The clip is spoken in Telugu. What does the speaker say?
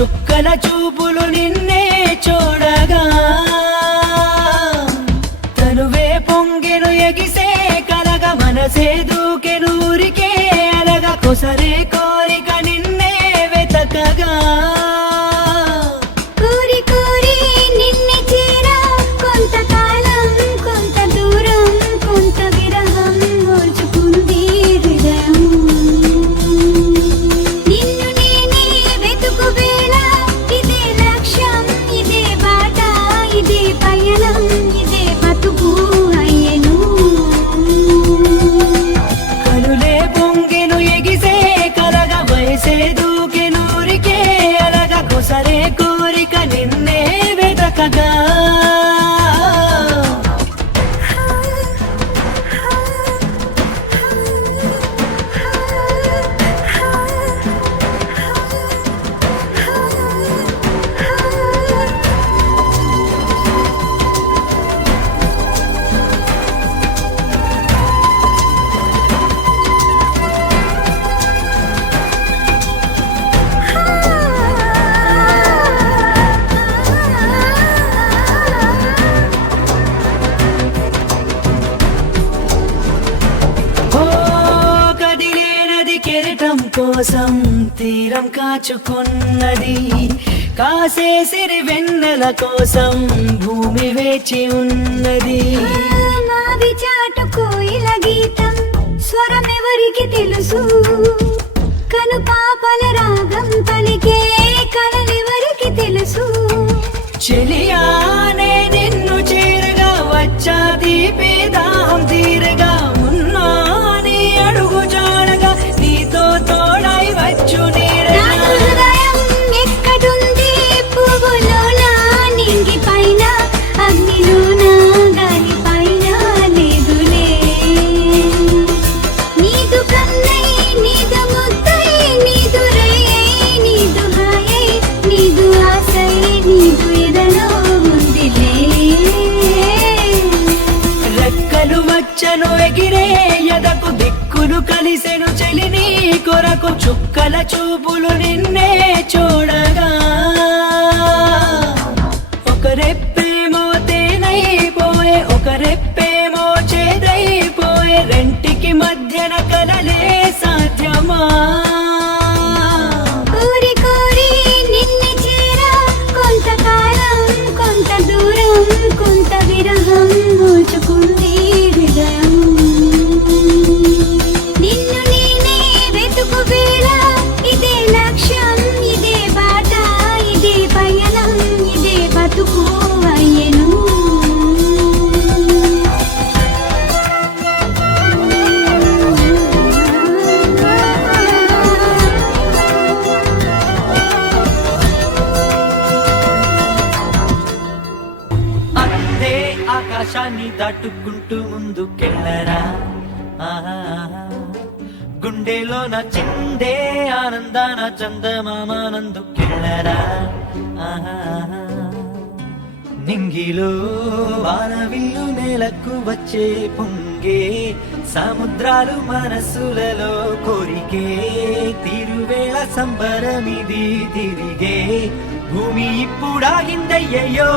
చుక్కల చూపులు నిన్నే చూడగా తనువే పొంగెను ఎగిసే కలగా మనసే దూకెను ఊరికే అలగా కొసరే కోరిక నిన్నే వెతకగా సరే కోరిక నిన్నే వెతకగా కెరటం కోసం తీరం కాచుకున్నది కాసేసిరి వెన్నెల కోసం భూమి వేచి ఉన్నది నావి చాటుకు ఇలా గీతం స్వరం ఎవరికి తెలుసు కను పాపల రాగం పలికే కలలెవరికి తెలుసు చెలియానే నిన్ను చేరగా వచ్చా దీపే దాహం తీరగా ఉన్నా నీ అడుగు జాడగా నీతో తోడై వచ్చు నీడగా హృదయం ఎక్కడుంది పువ్వులోన నింగి పైన అగ్నిలోన గాలి పైన లేదులే నీదు కన్నై నీదు ముద్దై నీదు రేయై నీదు హాయై నీదు ఆశై నీదు ఎదలో ఉందిలే రెక్కలు వచ్చను ఎగిరే ఎదకు దిక్కులు కలిసెను చెలిని కొరకు చుక్కల చూపులు నిన్నే చూడగా ఒక రెప్పేమో తేనైపోయే ఒక రెప్పేమో చేదైపోయే రెంటికి మధ్యన కలలే సాధ్యమా కోరి కోరి నిన్ను చేరా కొంతకాలం కొంత దూరం కొంత విరహం మోచుకుంది హృదయం నిన్ను నేనే వెతుకు వేళ ఇదే లక్ష్యం ఇదే బాట ఇదే పయనం ఇదే బతుకు అయ్యెను అందే ఆకాశాన్ని దాటుకుంటూ ముందుకెళ్ళరా గుండెలోన చిందే ఆనందాన చందమామానందుకెళ్ళరా నింగిలో వానవిల్లు నేలకు వచ్చే పొంగే సముద్రాలు మనసులలో కోరికే తీరువేళ సంబరమిది తిరిగే భూమి ఇప్పుడాగిందయ్యో